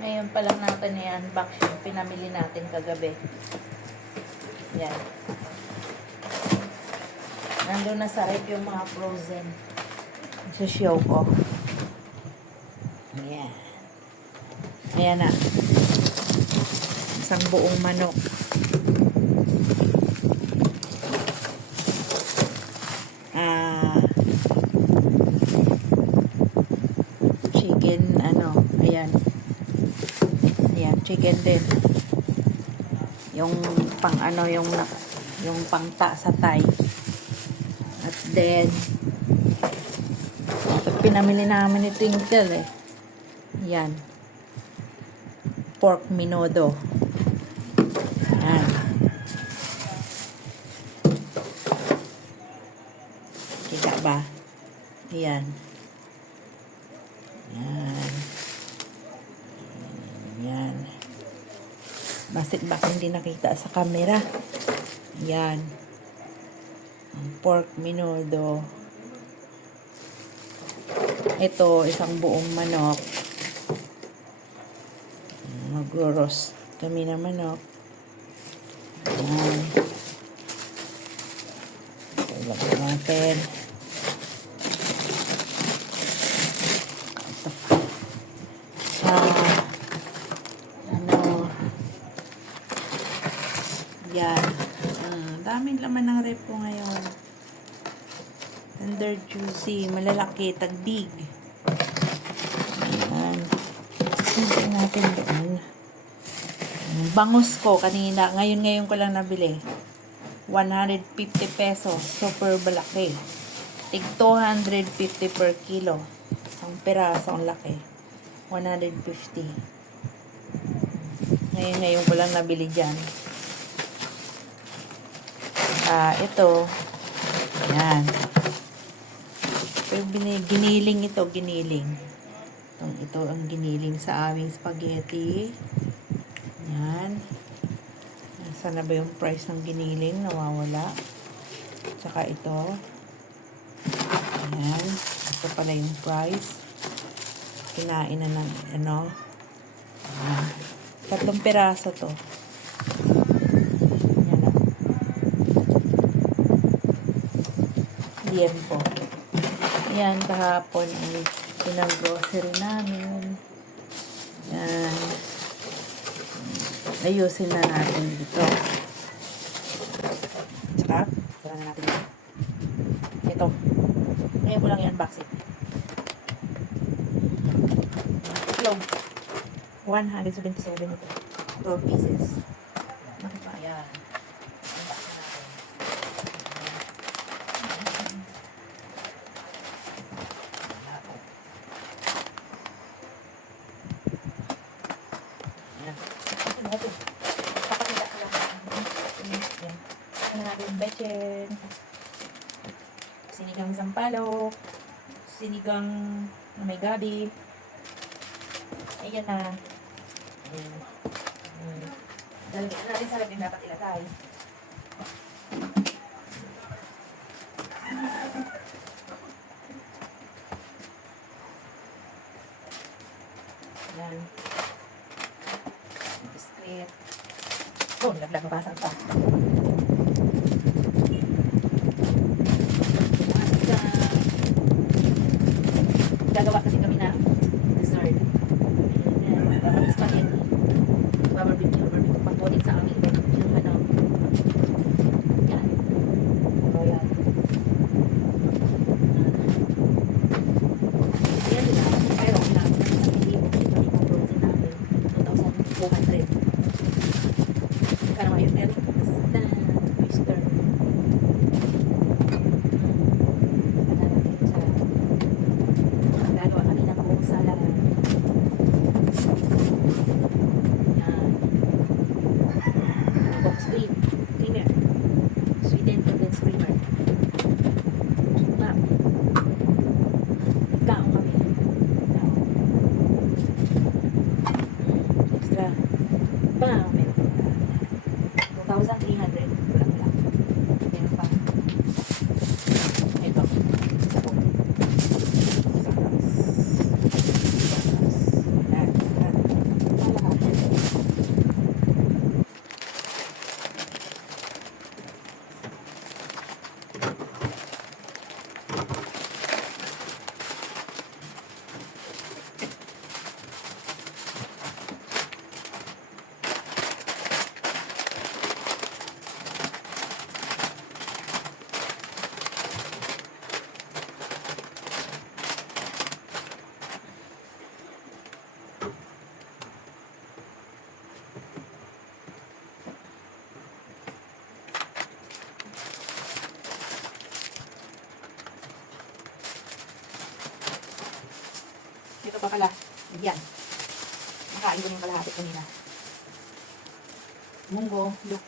Ngayon pa lang natin i-unbox yung pinamili natin kagabi. Yan. Nandun na sa rep yung mga frozen. Show ko. Ayan. Ayan na. Isang buong manok. Chicken, ayan. Ayan, chicken din. Yung pang yung pangta sa Thai. At then, pinamili namin ni Twinkle Yan. Pork minodo. Yan. Kita ba? Yan. Yan. Yan. Baka hindi nakita sa camera. Yan. Ang pork minodo. Ito, isang buong manok. Magro-roast kami ng manok. Ayan. Ilagay natin. Ito pa. Yan. Daming laman ng rep ko ngayon. Tender juicy. Malalaki. Tagdig. Ayan. Hindi natin doon. Bangus ko kanina. Ngayon ko lang nabili. 150 pesos. Super balaki. Tig 250 per kilo. Isang peraso ang laki. 150. Ngayon ko lang nabili dyan. Ito. Ayan. Pero giniling ito. Giniling. Ito ang giniling sa aming spaghetti. Yan. Saan na ba yung price ng giniling? Nawawala. Tsaka ito. Ayan. Ito pala yung price. Kinain na ng Ayan. 3 peraso to. Ayan po. Ayan, kahapon ay pinag-grocery namin. Ayan. Ayusin na natin dito. Tsaka, wala na natin ito. Ito. Ngayon ko lang i-unbox it. Itlog. 177 ito. 12 pieces. Bakit ba? Ayan. Papakita ko lang. Ano natin bechin, sinigang sampalok, sinigang na may gabi. Ayan na. Dalagyan natin sa lagyan dapat ilagay. Ayan. Biscuit. Oh, nilaglag mabasag pa. Gagawa kasi kami na dessert. Ayan. Tapos spaghetti. Barbecue pag-voting sa aming yung yan. Royal. Ayan din ako. Pero lang. Hindi mo ito yung frozen namin. 2,200. Kano ngayon? Pero, pala. Yan. Nakain ko na yung kalahati kanina. Munggo, look.